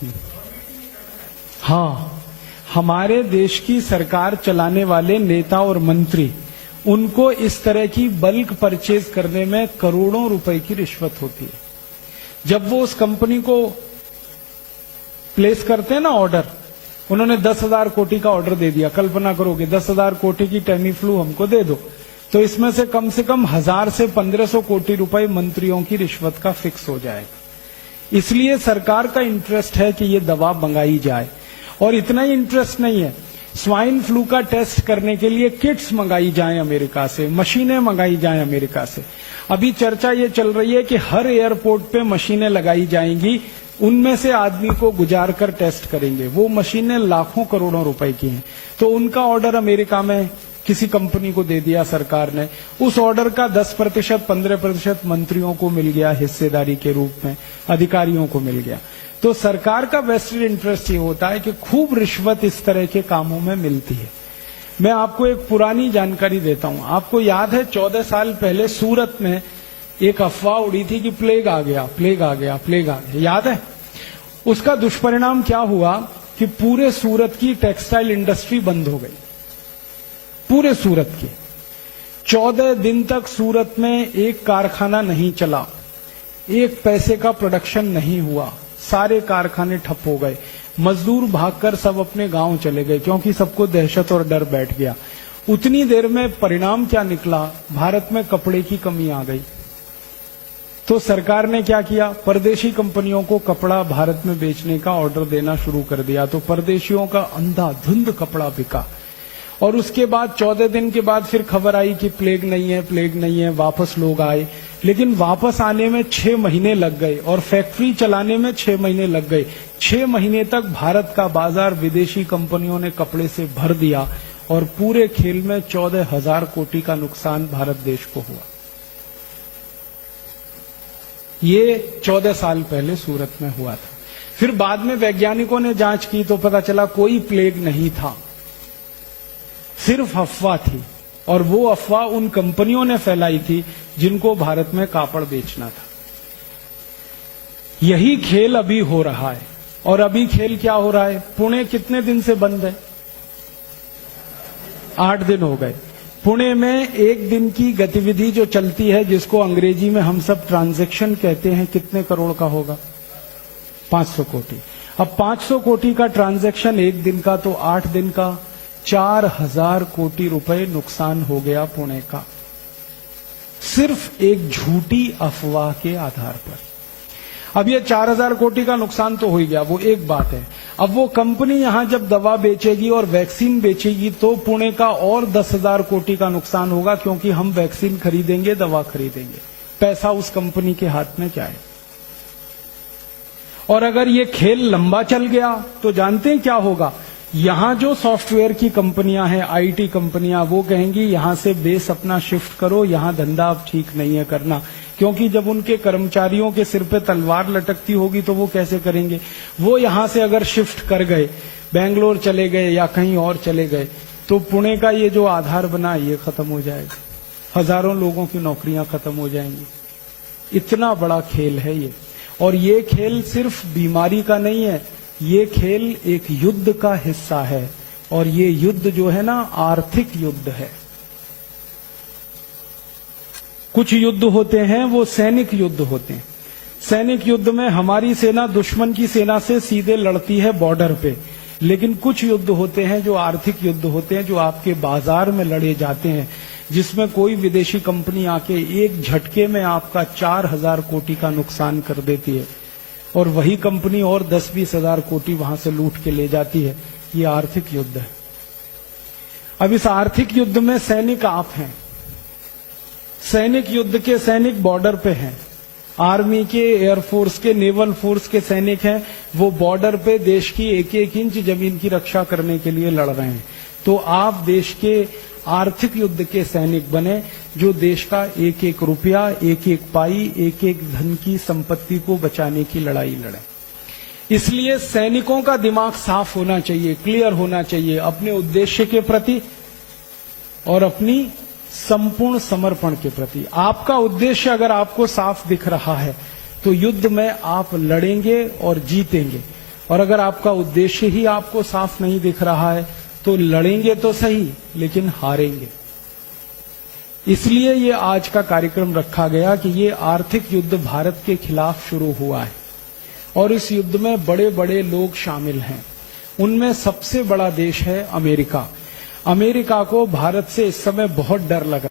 हाँ, हमारे देश की सरकार चलाने वाले नेता और मंत्री, उनको इस तरह की बल्क परचेज करने में करोड़ों रुपए की रिश्वत होती है। जब वो उस कंपनी को प्लेस करते हैं ना ऑर्डर, उन्होंने 10,000 कोटी का ऑर्डर दे दिया, कल्पना करोगे 10,000 कोटी की टेमीफ्लू हमको दे दो, तो इसमें से कम 1000 से 1500 कोटी रुपए मंत्रियों की रिश्वत का फिक्स हो जाएगा। इसलिए सरकार का इंटरेस्ट है कि ये दवा मंगाई जाए। और इतना ही इंटरेस्ट नहीं है, स्वाइन फ्लू का टेस्ट करने के लिए किट्स मंगाई जाएं अमेरिका से, मशीनें मंगाई जाएं अमेरिका से। अभी चर्चा ये चल रही है कि हर एयरपोर्ट पे मशीनें लगाई जाएंगी, उनमें से आदमी को गुजार कर टेस्ट करेंगे। वो मशीनें लाखों करोड़ों रुपए की हैं। तो उनका ऑर्डर अमेरिका में किसी कंपनी को दे दिया सरकार ने, उस ऑर्डर का 10% 15% मंत्रियों को मिल गया हिस्सेदारी के रूप में, अधिकारियों को मिल गया। तो सरकार का वेस्टेड इंटरेस्ट ये होता है कि खूब रिश्वत इस तरह के कामों में मिलती है। मैं आपको एक पुरानी जानकारी देता हूं। आपको याद है 14 साल पहले सूरत में एक अफवाह उड़ी थी कि प्लेग आ गया, प्लेग आ गया, प्लेग आ गया, याद है? उसका दुष्परिणाम क्या हुआ कि पूरे सूरत की टेक्सटाइल इंडस्ट्री बंद हो गई, पूरे सूरत की। 14 दिन तक सूरत में एक कारखाना नहीं चला, एक पैसे का प्रोडक्शन नहीं हुआ, सारे कारखाने ठप हो गए, मजदूर भागकर सब अपने गांव चले गए, क्योंकि सबको दहशत और डर बैठ गया। उतनी देर में परिणाम क्या निकला? भारत में कपड़े की कमी आ गई। तो सरकार ने क्या किया? परदेशी कंपनियों को कपड़ा भारत में बेचने का ऑर्डर देना शुरू कर दिया। तो परदेशियों का अंधाधुंध कपड़ा बिका। और उसके बाद 14 दिन के बाद फिर खबर आई कि प्लेग नहीं है, प्लेग नहीं है, वापस लोग आए। लेकिन वापस आने में 6 महीने लग गए और फैक्ट्री चलाने में 6 महीने लग गए। 6 महीने तक भारत का बाजार विदेशी कंपनियों ने कपड़े से भर दिया और पूरे खेल में 14,000 कोटी का नुकसान भारत देश को हुआ। ये 14 साल पहले सूरत में हुआ था। फिर बाद में वैज्ञानिकों ने जांच की तो पता चला कोई प्लेग नहीं था, सिर्फ अफवाह थी। और वो अफवाह उन कंपनियों ने फैलाई थी जिनको भारत में कापड़ बेचना था। यही खेल अभी हो रहा है। और अभी खेल क्या हो रहा है? पुणे कितने दिन से बंद है? 8 दिन हो गए। पुणे में एक दिन की गतिविधि जो चलती है, जिसको अंग्रेजी में हम सब ट्रांजैक्शन कहते हैं, कितने करोड़ का होगा? 500 कोटी। अब 500 कोटी का ट्रांजैक्शन एक दिन का, तो 8 दिन का 4,000 कोटी रुपए नुकसान हो गया पुणे का, सिर्फ एक झूठी अफवाह के आधार पर। अब ये 4,000 कोटी का नुकसान तो हो ही गया, वो एक बात है। अब वो कंपनी यहां जब दवा बेचेगी और वैक्सीन बेचेगी तो पुणे का और 10,000 कोटी का नुकसान होगा, क्योंकि हम वैक्सीन खरीदेंगे, दवा खरीदेंगे, पैसा उस कंपनी के हाथ में जाए। और अगर ये खेल लंबा चल गया तो जानते हैं क्या होगा? यहां जो सॉफ्टवेयर की कंपनियां हैं, आईटी कंपनियां, वो कहेंगी यहां से बेस अपना शिफ्ट करो, यहां धंधा अब ठीक नहीं है करना। क्योंकि जब उनके कर्मचारियों के सिर पे तलवार लटकती होगी तो वो कैसे करेंगे? वो यहां से अगर शिफ्ट कर गए, बेंगलोर चले गए या कहीं और चले गए, तो पुणे का ये जो आधार बना ये खत्म हो जाएगा, हजारों लोगों की नौकरियां खत्म हो जाएंगी। इतना बड़ा खेल है ये। और ये खेल सिर्फ बीमारी का नहीं है, ये खेल एक युद्ध का हिस्सा है। और ये युद्ध जो है ना, आर्थिक युद्ध है। कुछ युद्ध होते हैं वो सैनिक युद्ध होते हैं। सैनिक युद्ध में हमारी सेना दुश्मन की सेना से सीधे लड़ती है बॉर्डर पे। लेकिन कुछ युद्ध होते हैं जो आर्थिक युद्ध होते हैं, जो आपके बाजार में लड़े जाते हैं, जिसमें कोई विदेशी कंपनी आके एक झटके में आपका 4,000 कोटी का नुकसान कर देती है और वही कंपनी और 10-20 हजार कोटी वहां से लूट के ले जाती है। ये आर्थिक युद्ध है। अब इस आर्थिक युद्ध में सैनिक आप हैं। सैनिक युद्ध के सैनिक बॉर्डर पे हैं। आर्मी के, एयरफोर्स के, नेवल फोर्स के सैनिक हैं। वो बॉर्डर पे देश की एक एक इंच जमीन की रक्षा करने के लिए लड़ रहे हैं। तो आप देश के आर्थिक युद्ध के सैनिक बने, जो देश का एक एक रुपया, एक एक पाई, एक एक धन की संपत्ति को बचाने की लड़ाई लड़े। इसलिए सैनिकों का दिमाग साफ होना चाहिए, क्लियर होना चाहिए अपने उद्देश्य के प्रति और अपनी संपूर्ण समर्पण के प्रति। आपका उद्देश्य अगर आपको साफ दिख रहा है तो युद्ध में आप लड़ेंगे और जीतेंगे। और अगर आपका उद्देश्य ही आपको साफ नहीं दिख रहा है तो लड़ेंगे तो सही, लेकिन हारेंगे। इसलिए ये आज का कार्यक्रम रखा गया कि ये आर्थिक युद्ध भारत के खिलाफ शुरू हुआ है और इस युद्ध में बड़े बड़े लोग शामिल हैं। उनमें सबसे बड़ा देश है अमेरिका। अमेरिका को भारत से इस समय बहुत डर लगा।